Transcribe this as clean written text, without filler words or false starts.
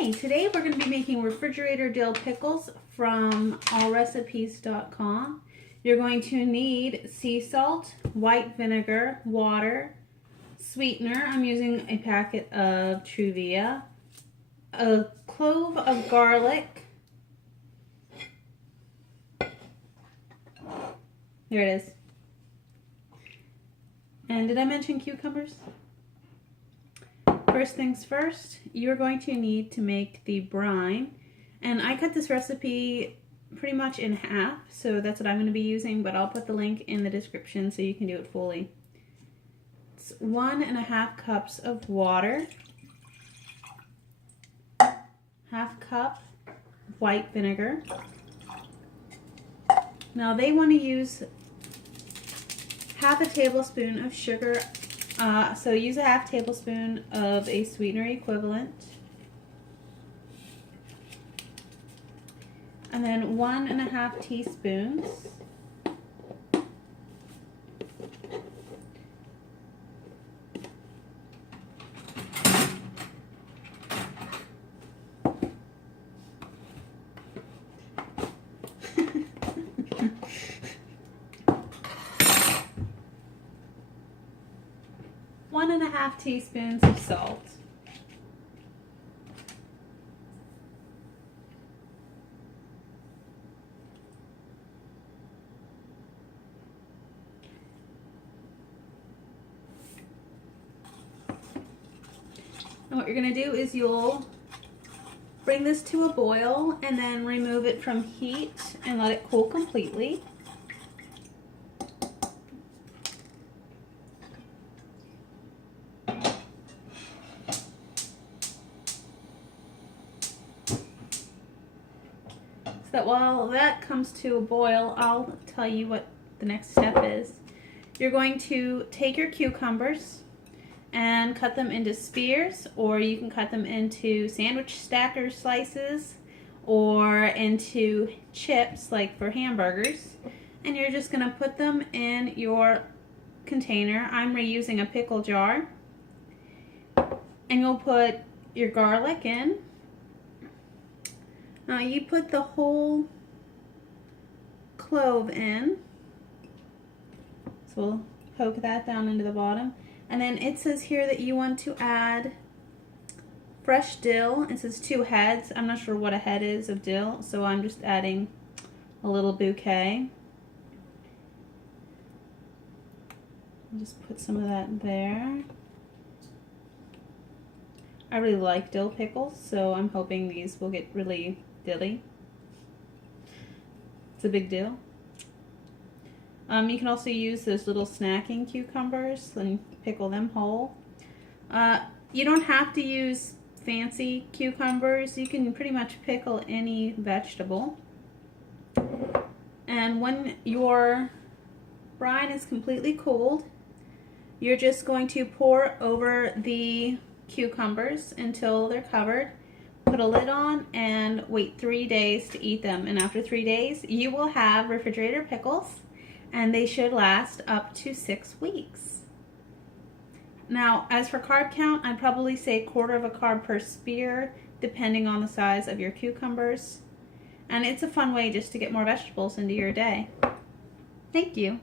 Hi, today we're going to be making refrigerator dill pickles from allrecipes.com. You're going to need sea salt, white vinegar, water, sweetener. I'm using a packet of Truvia, a clove of garlic. There it is. And did I mention cucumbers? First things first, you're going to need to make the brine. And I cut this recipe pretty much in half, so that's what I'm going to be using, but I'll put the link in the description so you can do it fully. It's 1.5 cups of water, half cup white vinegar. Now they want to use half a tablespoon of sugar. So use a half tablespoon of a sweetener equivalent. And then 1.5 teaspoons one and a half teaspoons of salt. And what you're going to do is you'll bring this to a boil and then remove it from heat and let it cool completely. So that while that comes to a boil, I'll tell you what the next step is. You're going to take your cucumbers and cut them into spears, or you can cut them into sandwich stacker slices or into chips like for hamburgers. And you're just going to put them in your container. I'm reusing a pickle jar. And you'll put your garlic in. You put the whole clove in. So we'll poke that down into the bottom. And then it says here that you want to add fresh dill. It says 2 heads. I'm not sure what a head is of dill, so I'm just adding a little bouquet. I'll just put some of that there. I really like dill pickles, so I'm hoping these will get really dilly. It's a big deal. You can also use those little snacking cucumbers and pickle them whole. You don't have to use fancy cucumbers. You can pretty much pickle any vegetable. And when your brine is completely cooled, you're just going to pour over the cucumbers until they're covered. Put a lid on and wait 3 days to eat them. And after 3 days, you will have refrigerator pickles, and they should last up to 6 weeks. Now, as for carb count, I'd probably say 1/4 carb per spear, depending on the size of your cucumbers. And it's a fun way just to get more vegetables into your day. Thank you.